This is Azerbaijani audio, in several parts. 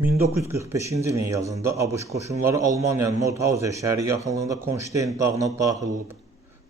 1945-ci ilin yazında ABŞ qoşunları Almaniyanın Nordhausen şəhəri yaxınlığında Konşteyn dağına daxil olub.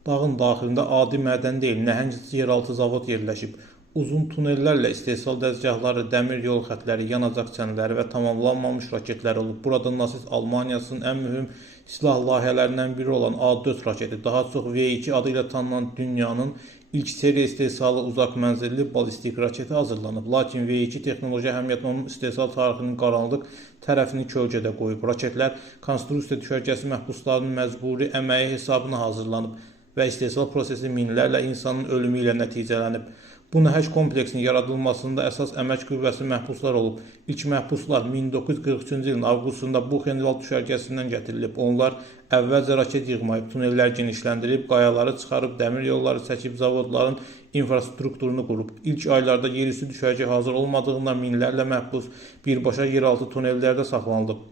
Dağın daxilində adi mədən deyil, nəhəng yeraltı zavod yerləşib. Uzun tunellərlə istehsal dəzgahları, dəmir yol xətləri, yanacaq çənləri və tamamlanmamış raketlər olub. Burada nasist Almaniyasının ən mühüm silah layihələrindən biri olan A4 raketi, daha çox V2 adı ilə tanınan dünyanın ilk seriya istehsalı uzaq mənzilli ballistik raketi hazırlanıb. Lakin V2 texnoloji əhəmiyyətini onun istehsal tarixinin qaranlıq tərəfini kölgədə qoyub. Raketlər konstruksiya düşərgəsi məhbuslarının məcburi əməyi hesabına hazırlanıb və istehsal prosesi minlərlə insanın ölümü ilə nəticələnib. Bu nəhəng kompleksin yaradılmasında əsas əmək qüvvəsi məhbuslar olub. İlk məhbuslar 1943-cü ilin avqustunda Buchenwald düşərgəsindən gətirilib. Onlar əvvəlcə raket yığmayıb, tunellər genişləndirib, qayaları çıxarıb, dəmir yolları çəkib, zavodların infrastrukturunu qurub. İlk aylarda yerüstü düşərgə hazır olmadığından minlərlə məhbus birbaşa yeraltı tunellərdə saxlanılıb.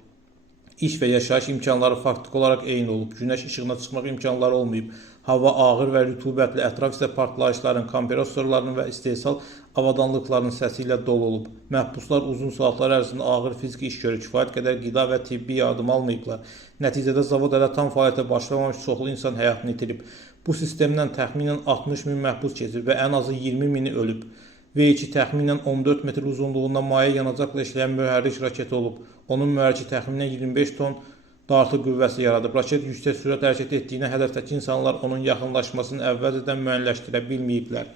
İş və yaşayış imkanları faktiki olaraq eyni olub. Günəş işığına çıxmaq imkanları olmayıb. Hava ağır və rütubətli, ətraf isə partlayışların, kompresorların və istehsal avadanlıqlarının səsi ilə dolu olub. Məhbuslar uzun saatlar ərzində ağır fiziki iş görür, kifayət qədər qida və tibbi yardım almayıblar. Nəticədə zavod hələ tam fəaliyyətə başlamamış çoxlu insan həyatını itirib. Bu sistemdən təxminən 60 min məhbus keçir və ən azı 20 mini ölüb. V2 təxminən 14 metr uzunluğunda maye yanacaqla işləyən mühərrik raketi olub. Onun mühərriki təxminən 25 ton dartı qüvvəsi yaradıb. Raket yüksək sürət hərəkət etdiyinə hədəfdəki insanlar onun yaxınlaşmasını əvvəlcədən müəyyənləşdirə bilməyiblər.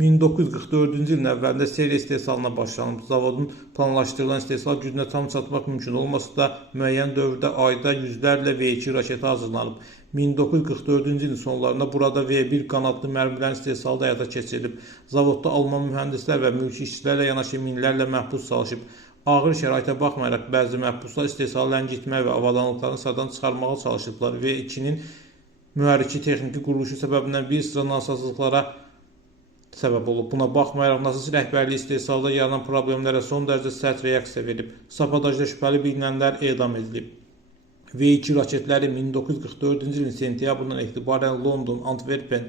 1944-cü ilin əvvəlində seriya istehsalına başlanıb. Zavodun planlaşdırılan istehsal gücünə tam çatmaq mümkün olmasa da müəyyən dövrdə ayda yüzlərlə V2 raketi hazırlanıb. 1944-cü ilin sonlarında burada V1 qanadlı mərmilərin istehsalı da həyata keçirilib. Zavodda Alman mühəndislər və mülki işçilərlə yanaşı minlərlə məhbus çalışıb. Ağır şəraitə baxmayaraq bəzi məhbuslar istehsalı ləngitmək və avadanlıqlarını sıradan çıxarmağa çalışıblar. V2-nin mühərriki texniki quruluşu səbəbindən bir sıra nasazlıqlara səbəb olub. Buna baxmayaraq nasist rəhbərliyi istehsalda yaranan problemlərə son dərəcə sərt reaksiya verib. Sabotajda şübhəli bilinənlər edam edilib. V2 raketləri 1944-cü ilin sentyabrından etibarən London, Antwerpen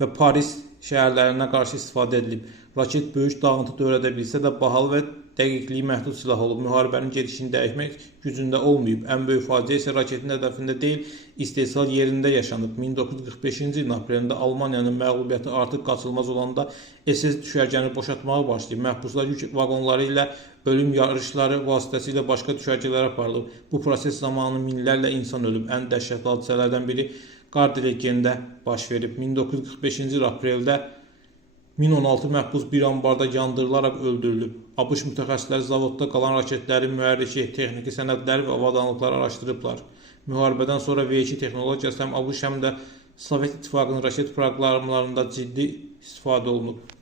və Paris şəhərlərinə qarşı istifadə edilib. Raket böyük dağıntı törədə bilsə də bahalı və dəqiqliyi məhdud silah olub. Müharibənin gedişini dəyişmək gücündə olmayıb. Ən böyük faciə isə raketin hədəfində deyil, istehsal yerində yaşanıb. 1945-ci ilin aprelində Almaniyanın məğlubiyyəti artıq qaçılmaz olanda SS düşərgəni boşaltmağa başlayıb. Məhbuslar yük vaqonları ilə ölüm yarışları vasitəsilə başqa düşərgələrə aparılıb. Bu proses zamanı minlərlə insan ölüb. Ən dəhşətli hadisələrdən biri Qardilekendə baş verib. 1945-ci il apreldə 1016 məhbus bir ambarda yandırılaraq öldürülüb. ABŞ mütəxəssisləri zavodda qalan raketlərin mühərriki, texniki sənədləri və avadanlıqları araşdırıblar. Müharibədən sonra V2 texnologiyası həm ABŞ həm də Sovet İttifaqının raket proqramlarında ciddi istifadə olunub.